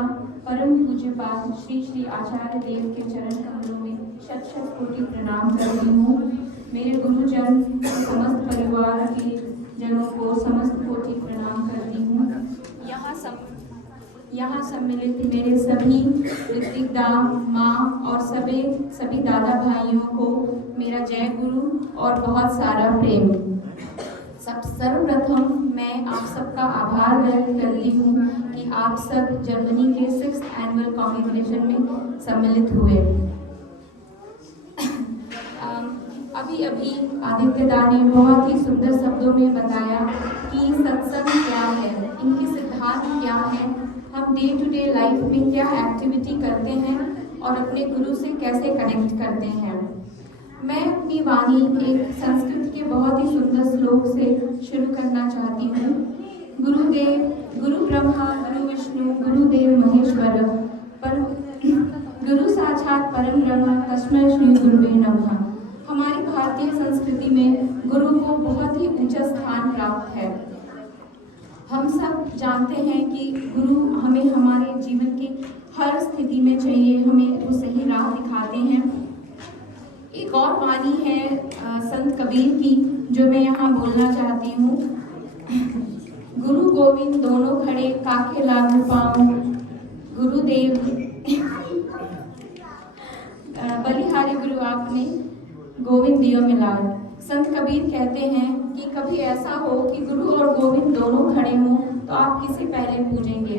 परम पूज्यपाद श्री श्री आचार्य देव के चरण कमलों में शत शत कोटि प्रणाम करती हूँ। मेरे गुरुजन समस्त परिवार के जनों को समस्त कोटि प्रणाम करती हूँ। यहाँ सम्मिलित मेरे सभी ऋतिकदा माँ और सभी दादा भाइयों को मेरा जय गुरु और बहुत सारा प्रेम। सर्वप्रथम मैं आप सबका आभार व्यक्त करती हूँ कि आप सब जर्मनी के 6th एनुअल कॉन्ग्रेगेशन में सम्मिलित हुए। अभी आदित्यदा ने बहुत ही सुंदर शब्दों में बताया कि सत्संग क्या है, इनके सिद्धांत क्या है, हम डे टू डे लाइफ में क्या एक्टिविटी करते हैं और अपने गुरु से कैसे कनेक्ट करते हैं। मैं अपनी वाणी एक संस्कृत के बहुत ही सुंदर श्लोक से शुरू करना चाहती हूँ। गुरु ब्रह्मा गुरु विष्णु गुरुदेव महेश्वर गुरु साक्षात परम ब्रह्म तस्मै श्री गुरुवे नमः। हमारी भारतीय संस्कृति में गुरु को बहुत ही ऊंचा स्थान प्राप्त है। हम सब जानते हैं कि गुरु हमें हमारे जीवन की हर स्थिति में चाहिए, हमें वो सही राह दिखाते हैं। एक और वाणी है संत कबीर की जो मैं यहाँ बोलना चाहती हूँ। गुरु गोविंद दोनों खड़े काके लागू पाऊं, गुरुदेव बलिहारी गुरु आपने गोविंद दियो मिलाए। संत कबीर कहते हैं कि कभी ऐसा हो कि गुरु और गोविंद दोनों खड़े हों तो आप किसे पहले पूजेंगे।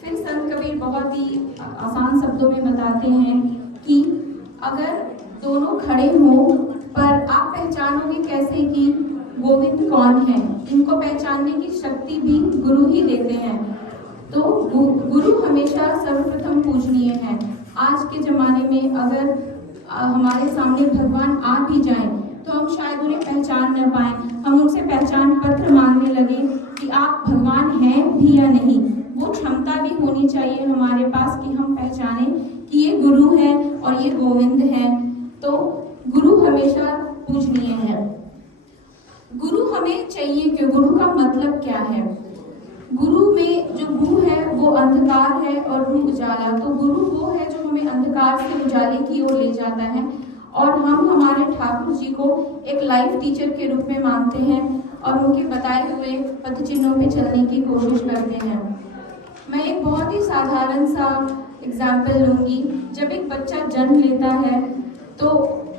फिर संत कबीर बहुत ही आसान शब्दों में बताते हैं कि अगर दोनों खड़े हों पर आप पहचानोगे कैसे कि गोविंद कौन है। इनको पहचानने की शक्ति भी गुरु ही देते हैं। तो गुरु हमेशा सर्वप्रथम पूजनीय है। आज के ज़माने में अगर हमारे सामने भगवान आ भी जाएं तो हम शायद उन्हें पहचान न पाएं। हम उनसे पहचान पत्र मांगने लगे कि आप भगवान हैं भी या नहीं। वो क्षमता भी होनी चाहिए हमारे पास कि हम पहचानें कि ये गुरु है और ये गोविंद है। तो गुरु हमेशा पूजनीय है। गुरु हमें चाहिए क्यों? गुरु का मतलब क्या है? गुरु में जो गु है वो अंधकार है और रु उजाला। तो गुरु वो है जो हमें अंधकार से उजाले की ओर ले जाता है और हम हमारे ठाकुर जी को एक लाइफ टीचर के रूप में मानते हैं और उनके बताए हुए पथ चिन्हों पे चलने की कोशिश करते हैं। मैं एक बहुत ही साधारण सा एग्जाम्पल लूँगी। जब एक बच्चा जन्म लेता है तो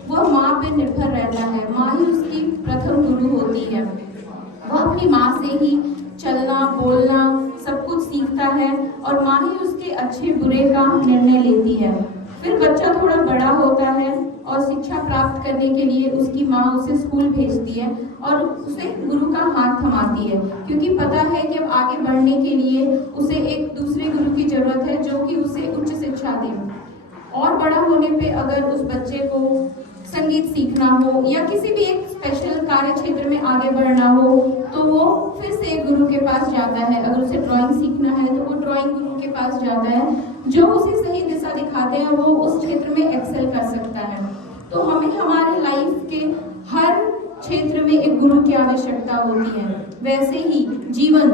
वह माँ पे निर्भर रहता है। माँ ही उसकी प्रथम गुरु होती है। वह अपनी माँ से ही चलना बोलना सब कुछ सीखता है और माँ ही उसके अच्छे बुरे का निर्णय लेती है। फिर बच्चा थोड़ा बड़ा होता है और शिक्षा प्राप्त करने के लिए उसकी माँ उसे स्कूल भेजती है और उसे गुरु का हाथ थमाती है, क्योंकि पता है कि अब आगे बढ़ने के लिए उसे एक दूसरे गुरु की जरूरत है जो कि उसे उच्च शिक्षा दे। और बड़ा होने पे अगर उस बच्चे को संगीत सीखना हो या किसी भी एक स्पेशल कार्य क्षेत्र में आगे बढ़ना हो तो वो फिर से एक गुरु के पास जाता है। अगर उसे ड्राइंग सीखना है तो वो ड्राइंग गुरु के पास जाता है जो उसे सही दिशा दिखाते हैं, वो उस क्षेत्र में एक्सेल कर सकता है। तो हमें हमारे लाइफ के हर क्षेत्र में एक गुरु की आवश्यकता होती है। वैसे ही जीवन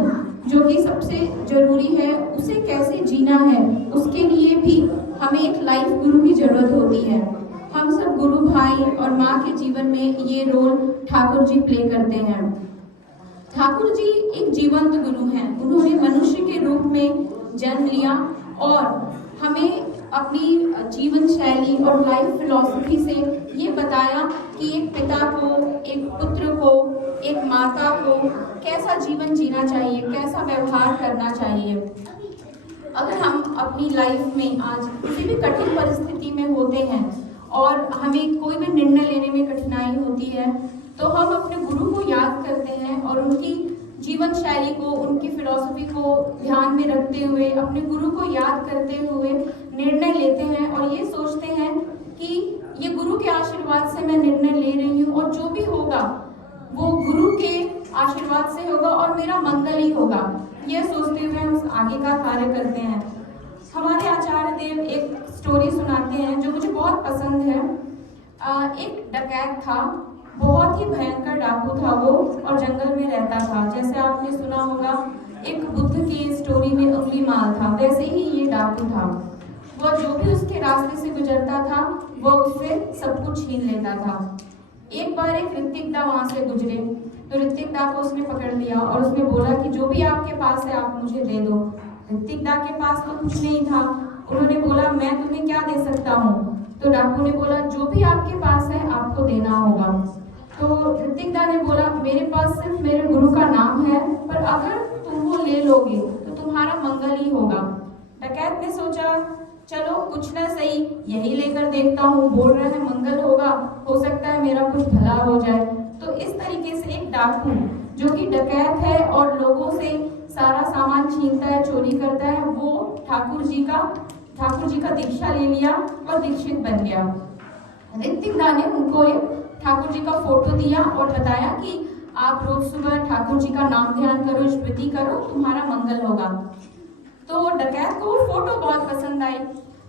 जो कि सबसे जरूरी है, उसे कैसे जीना है उसके लिए भी हमें एक लाइफ गुरु की जरूरत होती है। हम सब गुरु भाई और माँ के जीवन में ये रोल ठाकुर जी प्ले करते हैं। ठाकुर जी एक जीवंत गुरु हैं। उन्होंने मनुष्य के रूप में जन्म लिया और हमें अपनी जीवन शैली और लाइफ फिलॉसफी से ये बताया कि एक पिता को, एक पुत्र को, एक माता को कैसा जीवन जीना चाहिए, कैसा व्यवहार करना चाहिए। अगर हम अपनी लाइफ में आज किसी भी कठिन परिस्थिति में होते हैं और हमें कोई भी निर्णय लेने में कठिनाई होती है तो हम अपने गुरु को याद करते हैं और उनकी जीवन शैली को, उनकी फिलॉसफी को ध्यान में रखते हुए, अपने गुरु को याद करते हुए निर्णय लेते हैं और ये सोचते हैं कि ये गुरु के आशीर्वाद से मैं निर्णय ले रही हूँ और जो भी होगा वो गुरु के आशीर्वाद से होगा और मेरा मंगल ही होगा। ये सोचते हुए हम आगे का कार्य करते हैं। हमारे आचार्य देव एक स्टोरी सुनाते हैं जो मुझे बहुत पसंद है। एक डकैत था, बहुत ही भयंकर डाकू था वो और जंगल में रहता था। जैसे आपने सुना होगा एक बुद्ध की स्टोरी में उंगली माल था, वैसे ही ये वह जो भी उसके रास्ते से गुजरता था वह उससे सब कुछ छीन लेता था। एक बार एक ऋतिकदा वहां से गुजरे तो ऋतिकदा को उसने पकड़ लिया और उसने बोला कि जो भी आपके पास है आप मुझे दे दो। ऋतिकदा के पास तो कुछ नहीं था। उन्होंने बोला मैं तुम्हें क्या दे सकता हूँ? तो डाकू ने बोला जो भी आपके पास है आपको देना होगा। तो ऋतिकदा ने बोला मेरे पास सिर्फ मेरे गुरु का नाम है, पर अगर तुम वो ले लोगे तो तुम्हारा मंगल ही होगा। डकैत ने सोचा चलो कुछ ना सही यही लेकर देखता हूँ, बोल रहा है मंगल होगा, हो सकता है मेरा कुछ भला हो जाए। तो इस तरीके से एक डाकू जो कि डकैत है और लोगों से सारा सामान छीनता है, चोरी करता है, वो ठाकुर जी का दीक्षा ले लिया और दीक्षित बन गया। ऋतिकदा ने उनको एक ठाकुर जी का फोटो दिया और बताया कि आप रोज सुबह ठाकुर जी का नाम ध्यान करो, स्मृति करो, तुम्हारा मंगल होगा। तो डकैत को वो फोटो बहुत पसंद आई।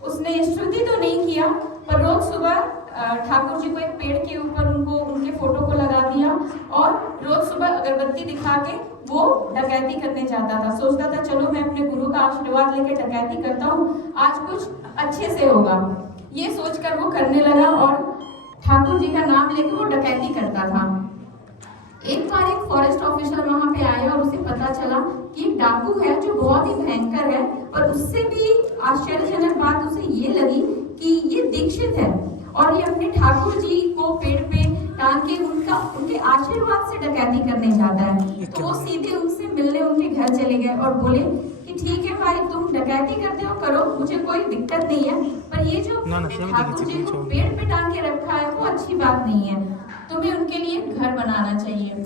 उसने स्तुति तो नहीं किया पर रोज सुबह ठाकुर जी को एक पेड़ के ऊपर उनके फोटो को लगा दिया और रोज सुबह अगरबत्ती दिखा के वो डकैती करने जाता था। सोचता था चलो मैं अपने गुरु का आशीर्वाद लेके डकैती करता हूँ, आज कुछ अच्छे से होगा। ये सोचकर वो करने लगा और ठाकुर जी का नाम लेके वो डकैती करता था। एक बार एक फॉरेस्ट ऑफिसर वहां पे आया और उसे पता चला कि एक डाकू है जो बहुत ही भयंकर है, पर उससे भी आश्चर्यजनक बात उसे ये लगी कि ये दीक्षित है और ये अपने ठाकुर जी को पेड़ पे टांग के उनके आशीर्वाद से डकैती करने जाता है। तो वो सीधे उनसे मिलने उनके घर चले गए और बोले कि ठीक है भाई तुम डकैती करते हो करो, मुझे कोई दिक्कत नहीं है, पर ये जो ठाकुर जी को पेड़ पे टांग के रखा है वो अच्छी बात नहीं है, तुम्हें उनके लिए घर बनाना चाहिए।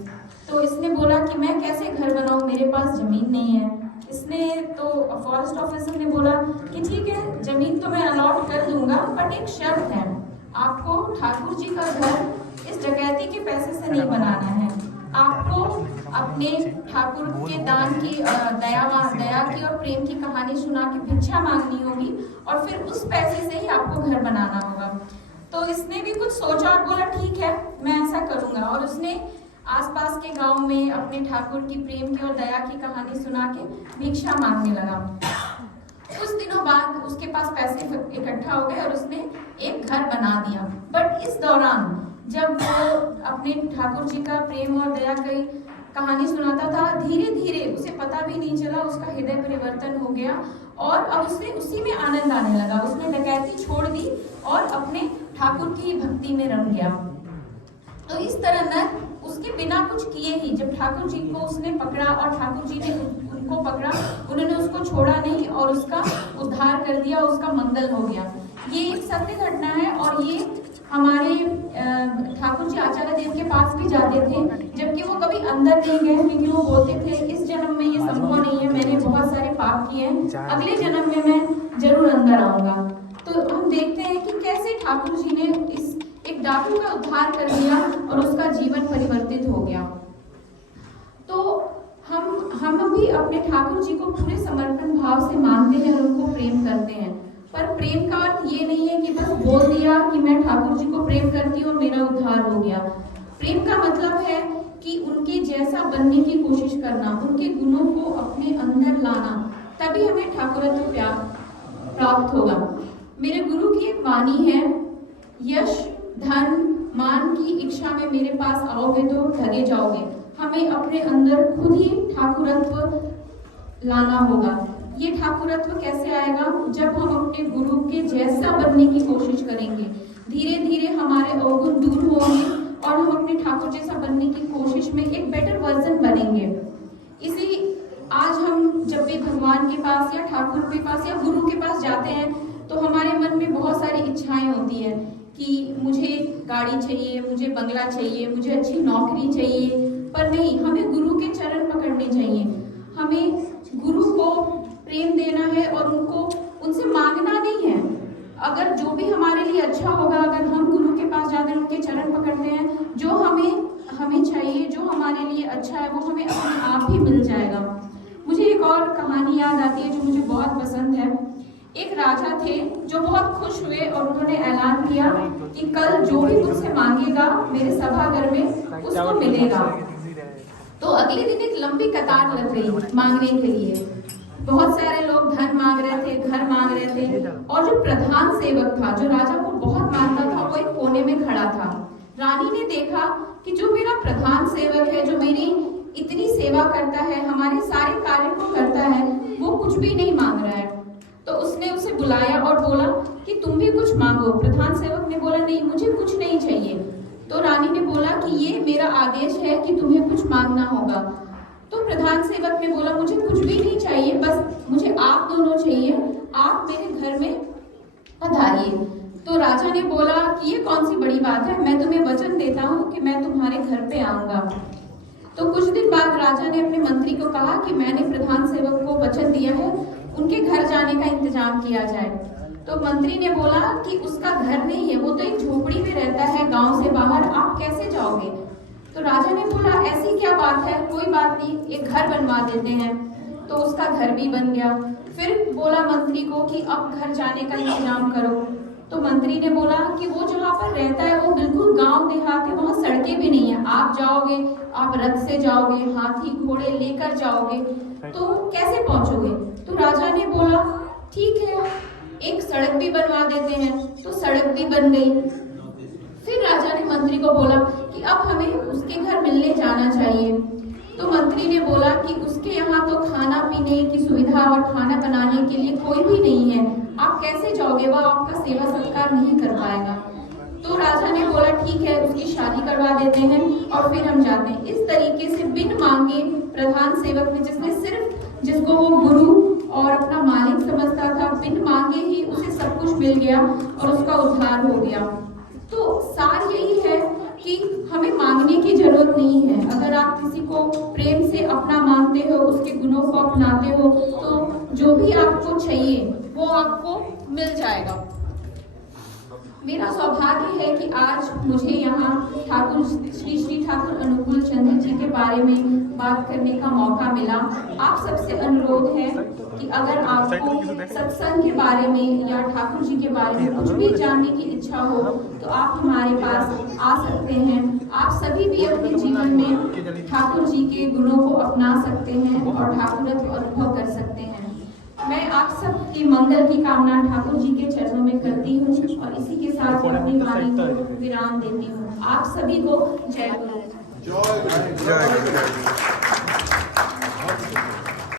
तो इसने बोला कि मैं कैसे घर बनाऊं, मेरे पास जमीन नहीं है। इसने तो फॉरेस्ट ऑफिसर ने बोला कि ठीक है जमीन तो मैं अलॉट कर दूंगा, बट एक शर्त है, आपको ठाकुर जी का घर इस डकैती के पैसे से नहीं बनाना है, आपको अपने ठाकुर के दान की दया की और प्रेम की कहानी सुना के भिक्षा मांगनी होगी और फिर उस पैसे से ही आपको घर बनाना होगा। तो इसने भी कुछ सोचा और बोला ठीक है मैं ऐसा करूंगा, और उसने आसपास के गांव में अपने ठाकुर की प्रेम की और दया की कहानी सुना के भिक्षा मांगने लगा। कुछ दिनों बाद उसके पास पैसे इकट्ठा हो गए और उसने एक घर बना दिया। बट इस दौरान जब वो अपने ठाकुर जी का प्रेम और दया की कहानी सुनाता था, धीरे धीरे उसे पता भी नहीं चला उसका हृदय परिवर्तन हो गया और अब उसे उसी में आनंद आने लगा। उसने डकैती छोड़ दी और अपने ठाकुर की भक्ति में रम गया। तो इस तरह नर उसके बिना कुछ किए ही जब ठाकुर जी को उसने पकड़ा और ठाकुर जी ने उनको पकड़ा, उन्होंने उसको छोड़ा नहीं और उसका उद्धार कर दिया, उसका मंगल हो गया। ये एक सत्य घटना है और ये हमारे ठाकुर जी आचार्य देव के पास भी जाते थे, जबकि वो कभी अंदर नहीं गए क्योंकि वो बोलते थे इस जन्म में ये संभव नहीं है, मैंने बहुत सारे पाप किए हैं, अगले जन्म में मैं जरूर अंदर आऊंगा। तो हम देखते हैं कि कैसे ठाकुर जी ने इस एक डाकू का उद्धार कर दिया और उसका जीवन परिवर्तित हो गया। तो हम भी अपने ठाकुर जी को पूरे समर्पण भाव से मानते हैं और उनको प्रेम करते हैं, पर प्रेम का अर्थ ये नहीं है कि बस बोल दिया कि मैं ठाकुर जी को प्रेम करती हूँ और मेरा उद्धार हो गया। प्रेम का मतलब है कि उनके जैसा बनने की कोशिश करना, उनके गुणों को अपने अंदर लाना, तभी हमें ठाकुरत्व प्यार प्राप्त होगा। मेरे गुरु की एक वाणी है, यश धन मान की इच्छा में मेरे पास आओगे तो ठगे जाओगे। हमें अपने अंदर खुद ही ठाकुरत्व लाना होगा। ये ठाकुरत्व कैसे आएगा? जब हम अपने गुरु के जैसा बनने की कोशिश करेंगे, धीरे धीरे हमारे अवगुण दूर होंगे और हम अपने ठाकुर जैसा बनने की कोशिश में एक बेटर वर्जन बनेंगे। इसी आज हम जब भी भगवान के पास या ठाकुर के पास या गुरु के पास जाते हैं तो हमारे मन में बहुत सारी इच्छाएं होती है कि मुझे गाड़ी चाहिए, मुझे बंगला चाहिए, मुझे अच्छी नौकरी चाहिए, पर नहीं, हमें गुरु के चरण पकड़ने चाहिए। हमें गुरु को प्रेम देना है और उनसे मांगना नहीं है। अगर जो भी हमारे लिए अच्छा होगा, अगर हम गुरु के पास जाते हैं, उनके चरण पकड़ते हैं, जो हमें चाहिए, जो हमारे लिए अच्छा है, वो हमें अपने आप ही मिल जाएगा। मुझे एक और कहानी याद आती है जो मुझे बहुत पसंद है। एक राजा थे जो बहुत खुश हुए और उन्होंने ऐलान किया कि कल जो भी मुझसे मांगेगा मेरे सभागार में उसको मिलेगा। तो अगले दिन एक लंबी कतार लग गई मांगने के लिए। बहुत सारे लोग धन मांग रहे थे, घर मांग रहे थे और जो प्रधान सेवक था, जो राजा को बहुत मानता था, वो एक कोने में खड़ा था। रानी ने देखा कि जो मेरा प्रधान सेवक है, जो मेरी इतनी सेवा करता है, हमारे सारे कार्य को करता है, वो कुछ भी नहीं मांग रहा है। तो उसने उसे बुलाया और बोला कि तुम भी कुछ मांगो। प्रधान सेवक ने बोला नहीं, मुझे कुछ नहीं चाहिए। तो रानी ने बोला कि ये मेरा आदेश है कि तुम्हें कुछ मांगना होगा। तो प्रधान सेवक ने बोला मुझे कुछ भी नहीं चाहिए, बस मुझे आप दोनों चाहिए, आप मेरे घर में पधारिए। तो राजा ने बोला कि ये कौन सी बड़ी बात है, मैं तुम्हें वचन देता हूँ कि मैं तुम्हारे घर पे आऊंगा। तो कुछ दिन बाद राजा ने अपने मंत्री को कहा कि मैंने प्रधान सेवक को वचन दिया है, उनके घर जाने का इंतजाम किया जाए। तो मंत्री ने बोला कि उसका घर नहीं है, वो तो एक झोपड़ी में रहता है गांव से बाहर, आप कैसे जाओगे? तो राजा ने बोला ऐसी क्या बात है, कोई बात नहीं, एक घर बनवा देते हैं। तो उसका घर भी बन गया। फिर बोला मंत्री को कि अब घर जाने का इंतजाम करो। तो मंत्री ने बोला कि वो जहाँ पर रहता है वो बिल्कुल गांव देहात है, वहाँ सड़कें भी नहीं है, आप जाओगे, आप रथ से जाओगे, हाथी घोड़े लेकर जाओगे, तो कैसे पहुंचोगे? तो राजा ने बोला ठीक है, एक सड़क भी बनवा देते हैं। तो सड़क भी बन गई। फिर राजा ने मंत्री को बोला कि अब हमें उसके घर मिलने जाना चाहिए। तो मंत्री ने बोला कि उसके यहाँ तो खाना पीने की सुविधा और खाना बनाने के लिए कोई भी नहीं है, आप कैसे जाओगे, वह आपका सेवा सत्कार नहीं कर पाएगा। तो राजा ने बोला ठीक है, उसकी शादी करवा देते हैं और फिर हम जाते हैं। इस तरीके से बिन मांगे प्रधान सेवक ने, जिसको वो गुरु और अपना मालिक समझता था, बिन मांगे ही उसे सब कुछ मिल गया और उसका उद्धार हो गया। तो सार यही है कि हमें मांगने की जरूरत नहीं है। अगर आप किसी को प्रेम से अपना मानते हो, उसके गुणों को अपनाते हो, तो जो भी आपको चाहिए वो आपको मिल जाएगा। मेरा सौभाग्य है कि आज मुझे यहाँ ठाकुर श्री ठाकुर अनुकूल चंद्र जी के बारे में बात करने का मौका मिला। आप सबसे अनुरोध है कि अगर आपको सत्संग के बारे में या ठाकुर जी के बारे में कुछ भी जानने की इच्छा हो तो आप हमारे पास आ सकते हैं। आप सभी भी अपने जीवन में ठाकुर जी के गुणों को अपना सकते हैं और ठाकुरत्व अनुभव कर सकते हैं। मैं आप सबके मंगल की कामना ठाकुर जी के चरणों में करती हूँ और इसी के साथ अपनी वाणी को विराम देती हूँ। आप सभी को जय गुरु। जय गुरु।